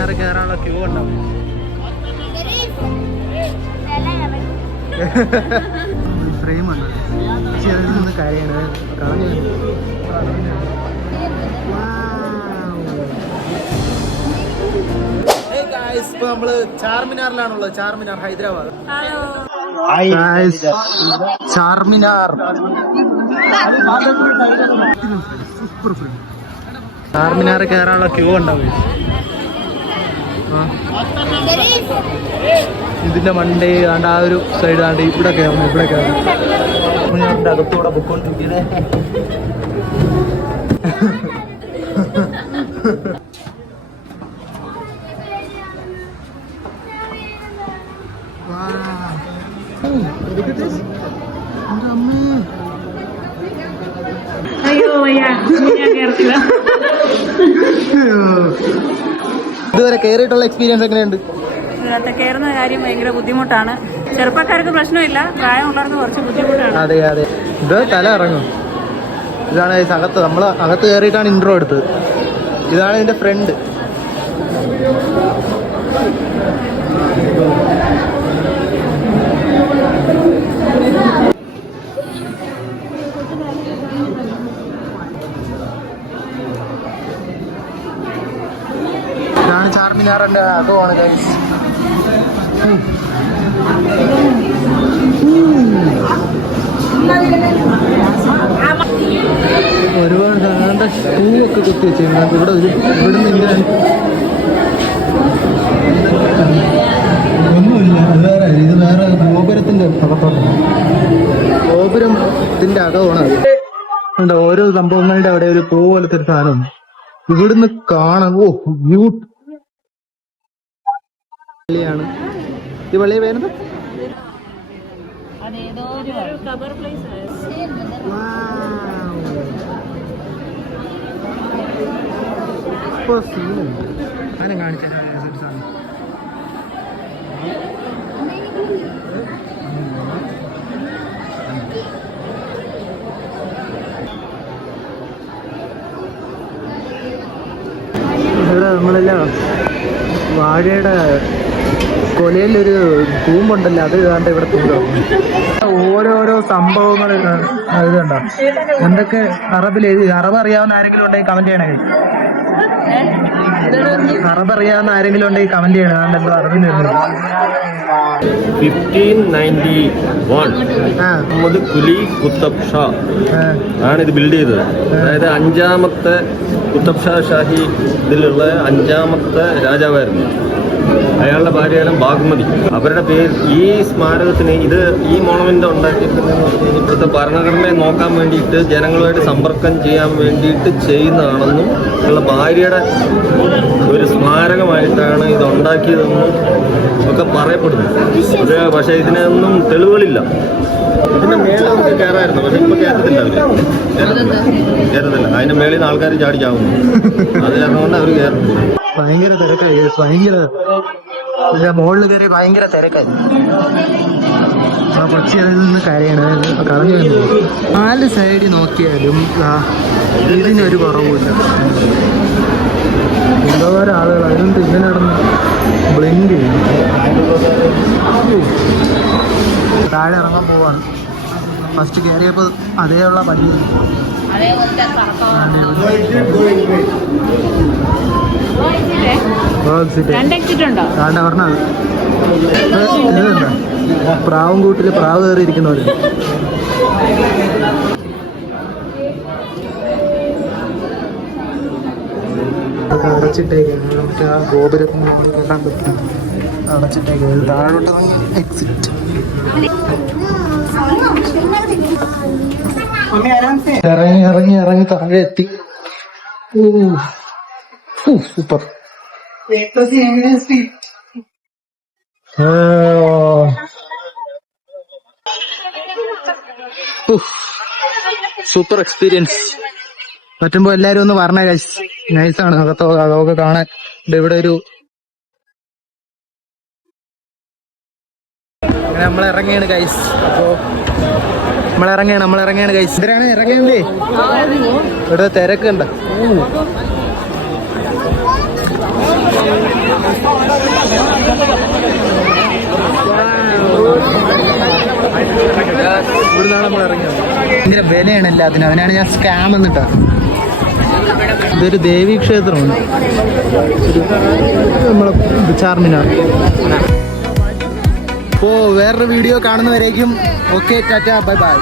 ചാർമിനാർ കയറാനുള്ള ക്യൂ ഉണ്ടാവും. ഫ്രെയിം ഉണ്ട്, ചെറിയ നിന്ന് കരയാണ് കളഞ്ഞു. ഇപ്പൊ നമ്മള് ചാർമിനാറിലാണുള്ളത്. ചാർമിനാർ, ഹൈദരാബാദ്. Charminar super frame. ചാർമിനാർ കയറാനുള്ള ക്യൂ ഉണ്ടാവും. ഇതിന്റെ മണ്ടേ ആണ്ട് ആ ഒരു സൈഡ് ആണ്ട് ഇവിടെ കയറണം, ഇവിടെ കയറണം. ഞാൻ അകത്തൂടെ പൊക്കോണ്ടിരിക്കണേ. ഇതുവരെ കയറിയിട്ടുള്ള എക്സ്പീരിയൻസ് എങ്ങനെയുണ്ട്? ഇതിനകത്ത് കയറുന്ന കാര്യം ഭയങ്കര ബുദ്ധിമുട്ടാണ്. ചെറുപ്പക്കാർക്ക് പ്രശ്നമില്ല, പ്രായമുള്ളവർക്ക് കുറച്ച് ബുദ്ധിമുട്ടാണ്. അതെ അതെ, ഇത് തല ഇറങ്ങും. ഇതാണ് അകത്ത്, നമ്മൾ അകത്ത് കയറിയിട്ടാണ് ഇൻട്രോ എടുത്തത്. ഇതാണ് ഇതിന്റെ ഫ്രണ്ട്. ഇതാണ് ചാർമിനാറിന്റെ അകമാണ് ഗൈസ്. ഒരുപാട് ധാരാളം ഷൂ ഒക്കെ കുത്തി വെച്ചിട്ടുണ്ട്. ഇവിടെ ഇവിടുന്ന് ഒന്നുമില്ല, അത് വേറെ, ഇത് വേറെ ഗോപുരത്തിന്റെ അകത്തോട്ട്. ഗോപുരത്തിന്റെ അകമാണ് അത്. ഓരോ സംഭവങ്ങളുടെ അവിടെ ഒരു പൂ പോലത്തെ ഒരു സാധനം ഇവിടുന്ന് കാണാൻ. ഓ ബ്യൂട്ടി. പള്ളിയാണ് ഈ പള്ളി വരുന്നത്. അങ്ങനെ കാണിച്ചു. ഇവിടെ നമ്മളെല്ലാം വാഴയുടെ കൊലയിലൊരു തൂമ്പുണ്ടല്ലോ, അത് കണ്ട ഇവിടെ തൂങ്ങും. ഓരോരോ സംഭവങ്ങൾ ഇതുണ്ടോ, എന്തൊക്കെ അറബിൽ എഴുതി. അറബ് അറിയാവുന്ന ആരെങ്കിലും ഉണ്ടെങ്കിൽ കമന്റ് ചെയ്യണേ. അറബ് അറിയാവുന്ന ആരെങ്കിലും ഉണ്ടെങ്കിൽ കമന്റ് ചെയ്യണം. അതുകൊണ്ട് എന്തോ അറബിൽ 1591 മുഹമ്മദ് കുലി കുത്തബ് ഷാ ആണ് ഇത് ബിൽഡ് ചെയ്തത്. അതായത് 5ാമത്തെ കുത്തബ് ഷാ ഷാഹി ഇതിലുള്ള 5ാമത്തെ രാജാവായിരുന്നു. അയാളുടെ ഭാര്യയാണ് ബാഗ്മതി. അവരുടെ പേര് ഈ സ്മാരകത്തിന് ഈ മോണമെന്റ് ഉണ്ടാക്കിയിരിക്കുന്നതെന്ന് പറഞ്ഞു കഴിഞ്ഞാൽ ഇപ്പോഴത്തെ ഭരണഘടനയെ നോക്കാൻ വേണ്ടിയിട്ട് ജനങ്ങളുമായിട്ട് സമ്പർക്കം ചെയ്യാൻ വേണ്ടിയിട്ട് ചെയ്യുന്നതാണെന്നും ഉള്ള ഭാര്യയുടെ ഒരു സ്മാരകമായിട്ടാണ് ഇത് ഉണ്ടാക്കിയതെന്നും ഒക്കെ പറയപ്പെടുന്നു. പക്ഷേ ഇതിനൊന്നും തെളിവുകളില്ല. ഇതിന്റെ മേളിൽ നമുക്ക് കയറായിരുന്നു, പക്ഷെ ഇപ്പൊ കയറ്റത്തില്ല. കയറത്തില്ല. അതിന്റെ മേളിൽ നിന്ന് ആൾക്കാർ ചാടി ചാവുന്നു. അത് കാരണം കൊണ്ട് അവർ കയറുന്നു. ഭയങ്കര തിരക്കായി, ഭയങ്കര മുകളിൽ കയറി ഭയങ്കര തിരക്കായി. ആ പക്ഷി അതിൽ നിന്ന് കരയാണ്, കളഞ്ഞു വരുന്നു. 4 സൈഡിൽ നോക്കിയാലും ഇതിനൊരു കുറവുമില്ല. എന്തോരം ആളുകൾ അതിനൊന്നും ഇതിന് നടന്ന് ബ്ലിങ്ക് ചെയ്യും. താഴെ ഇറങ്ങാൻ പോവാണ്. ഫസ്റ്റ് കയറിയപ്പോൾ അതേയുള്ള പണി. പറഞ്ഞത് പ്രാവും കൂട്ടില് പ്രാവ് കയറിയിരിക്കുന്നവര്. അടച്ചിട്ടേക്കാണ്. മറ്റേ ആ ഗോപുരത്തിന് കയറാൻ പറ്റും. അടച്ചിട്ടേക്കാണ്. താഴോട്ട് എക്സിറ്റ്. ഇറങ്ങി താഴെ എത്തി. സൂപ്പർ. Super experience. പറ്റുമ്പോ എല്ലാരും ഒന്ന് പറഞ്ഞ നൈസാണ്. അതൊക്കെ കാണാൻ. ഇവിടെ ഒരു നമ്മളിറങ്ങിയാണ് ഗൈസ്. അപ്പോ നമ്മളിറങ്ങിയാണ് ഗൈസ്. ഇതിനാണ് ഇറങ്ങിയല്ലേ. ഇവിടെ തിരക്കുണ്ട്. ഇവിടുന്നാണ് നമ്മൾ ഇറങ്ങിയത്. ഭയങ്കര വിലയാണ് എല്ലാത്തിനും. അവനാണ് ഞാൻ സ്കാം എന്നിട്ട്. ഇതൊരു ദേവീ ക്ഷേത്രമാണ്, നമ്മളെ ചാർമിനാർ. അപ്പോൾ വേറൊരു വീഡിയോ കാണുന്നവരേക്കും ഓക്കെ, ടാറ്റ, ബൈ ബൈ.